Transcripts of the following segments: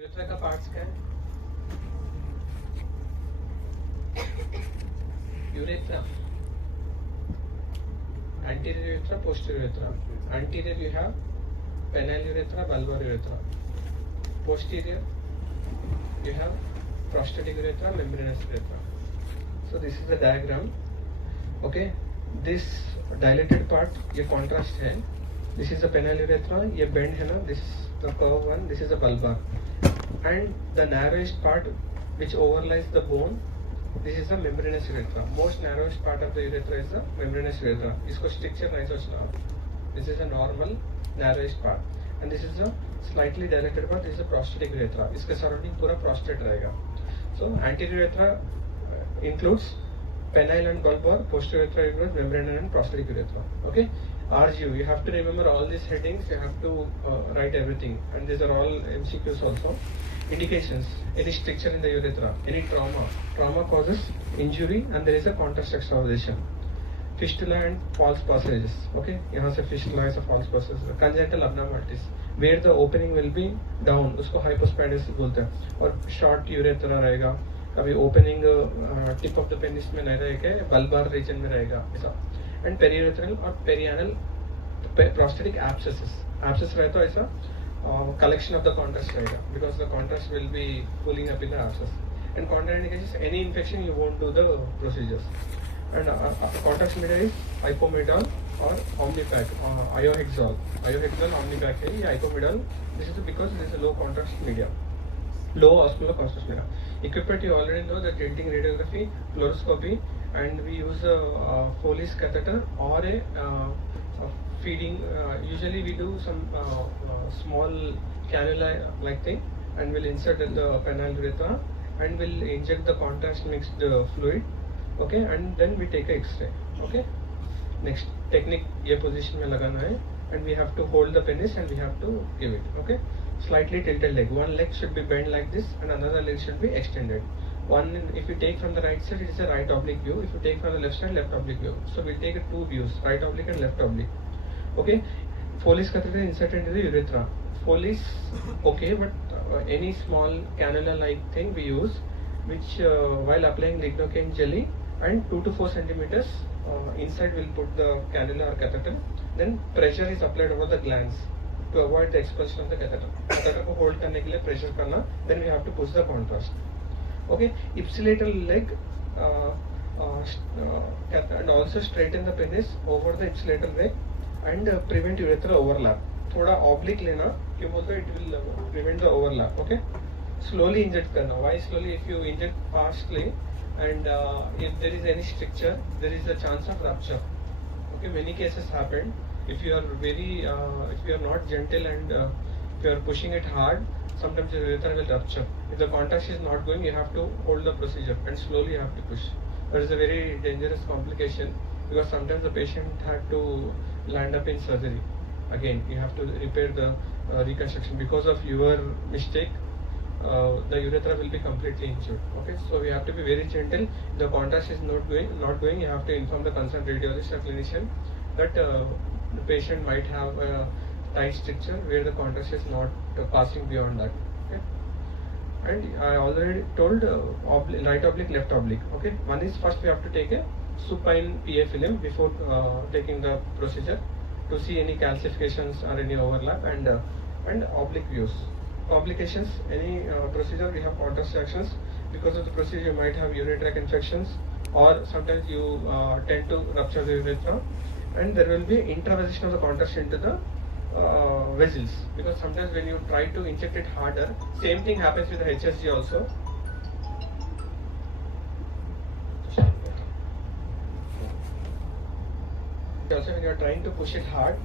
Urethra का parts क्या है? Urethra, anterior urethra, posterior urethra. Anterior you have penile urethra, bulbar urethra. Posterior you have prostatic urethra, membranous urethra. So this is the diagram. Okay, this dilated part ये contrast है. This is the penile urethra. ये bend है ना? This is the curve one. This is the bulbar. And the narrowest part which overlies the bone, this is the membranous urethra. Most narrowest part of the urethra is the membranous urethra. इसको stricture नहीं सोचना आप. This is a normal narrowest part, and this is the slightly dilated part. This is the prostatic urethra. इसके surrounding पूरा prostate रहेगा. So anterior urethra includes penile and bulbar, posterior urethra includes membranous and prostatic urethra. Okay. RGU, you have to remember all these headings. You have to write everything, and these are all MCQs also. Indications: any stricture in the urethra, any trauma. Trauma causes injury, and there is a contrast extravasation. Fistula and false passages. Okay, यहाँ से fistula is a false passage. Congenital abnormalities, where the opening will be down, उसको hypospadias बोलते हैं. और short urethra रहेगा. अभी opening tip of the penis में नहीं रहेगा, bulbar region में रहेगा ऐसा. And periurethral और perianal prostatic abscesses. Abscess रहे तो ऐसा collection of the contrast रहेगा, because the contrast will be pulling up in the abscess. And contraindications, any infection you won't do the procedures. And contrast media is ipomedol or Omnipac, iohexol. Iohexol, Omnipac है ये ipomedol. This is because this is a low contrast media, low osmolar contrast media. Equipment you already know, the denting radiography, fluoroscopy, and we use a Foley's catheter or a feeding. Usually we do some small cannula like thing, and we'll insert in the penile urethra and we'll inject the contrast mixed fluid. Okay, and then we take a X-ray. Okay, next technique ये position में लगाना है, and we have to hold the penis and we have to give it. Okay, slightly tilted leg. One leg should be bent like this, and another leg should be extended. One, if you take from the right side, it is a right oblique view. If you take from the left side, left oblique view. So we'll take two views, right oblique and left oblique. Okay, Foley's catheter inserted into the urethra. Foley's okay, but any small cannula-like thing we use, which while applying lignocaine jelly, and 2 to 4 centimeters inside we'll put the cannula or catheter. Then pressure is applied over the glands to avoid the expulsion of the catheter. Catheter को hold करने के लिए pressure करना. Then we have to push the contrast. Okay, ipsilateral leg and also straighten the penis over the ipsilateral leg and prevent urethral overlap. थोड़ा oblique लेना क्यों बोलते हैं? It will prevent the overlap. Okay, slowly inject करना. Why slowly? If you inject fastly and if there is any stricture, there is a chance of rupture. Okay, many cases happen. If you are if you are not gentle and if you are pushing it hard, sometimes the urethra will rupture. If the contrast is not going, you have to hold the procedure and slowly you have to push. That is a very dangerous complication, because sometimes the patient had to land up in surgery. Again, you have to repair the reconstruction because of your mistake. The urethra will be completely injured. Okay, so we have to be very gentle. If the contrast is not going, you have to inform the concerned radiologist or clinician that the patient might have a tight stricture where the contrast is not passing beyond that. Okay, and I already told right oblique, left oblique. Okay, one is first we have to take a supine PA film before taking the procedure to see any calcifications or any overlap, and oblique views. Complications, any procedure we have contrast reactions. Because of the procedure you might have urinary tract infections, or sometimes you tend to rupture the urethra, and there will be intravasation of the contrast into the vessels, because sometimes when you try to inject it harder, same thing happens with the HSG also. Also, when you are trying to push it hard,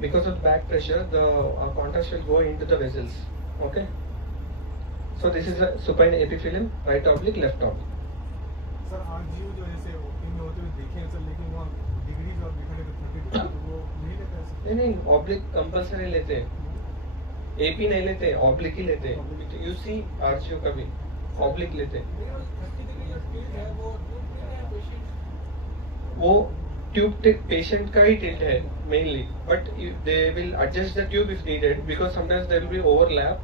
because of back pressure, the contrast will go into the vessels. Okay, so this is a supine epiphyllum, right oblique, left oblique. Sir RGU जो जैसे opening में होते हुए देखे हैं sir, लेकिन वहाँ degrees और लिखा है 30 डिग्री, तो वो नहीं लेते हैं सर? नहीं, ऑब्लिक कंपल्सरी लेते हैं. AP नहीं लेते, ऑब्लिक ही लेते हैं. You see RGU का भी ऑब्लिक लेते हैं. वो ट्यूब पेशेंट का ही टिल्ट है mainly, but they will adjust the tube if needed, because sometimes there will be overlap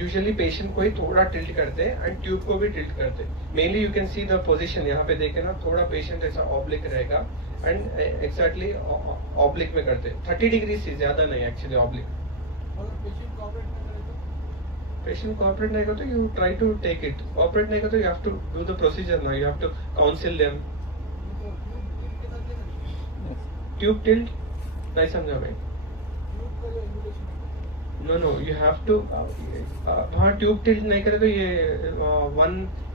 usually patient को ही थोड़ा टिल्ट करते हैं एंड ट्यूब को भी टिल्ट करते हैं. Mainly you can see the position, यहाँ पे देखे ना थोड़ा पेशेंट ऐसा ऑब्लिक रहेगा एंड एग्जैक्टली ऑब्लिक में करते हैं. 30 डिग्री से ज्यादा नहीं एक्चुअली ऑब्लिक. पेशेंट कॉपरेट नहीं करते you try to take it. Cooperate नहीं करते you have to do the procedure ना, you have to counsel them. Tube tilt नहीं समझा भाई. No you have to. हाँ ट्यूब टिल्ट नहीं करे तो ये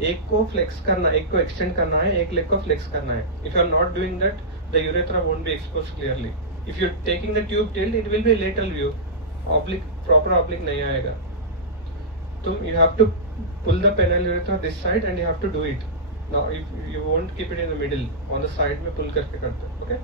एक को फ्लेक्स करना, एक को एक्सटेंड करना है, एक लेग को फ्लेक्स करना है. If you are not doing that the urethra won't be expose clearly. If you are taking the tube tilt it will be lateral view, oblique proper oblique नहीं आएगा. तुम you have to pull the penile urethra this side and you have to do it. Now if you won't keep it in the middle, on the side में pull करके करते हो. Okay?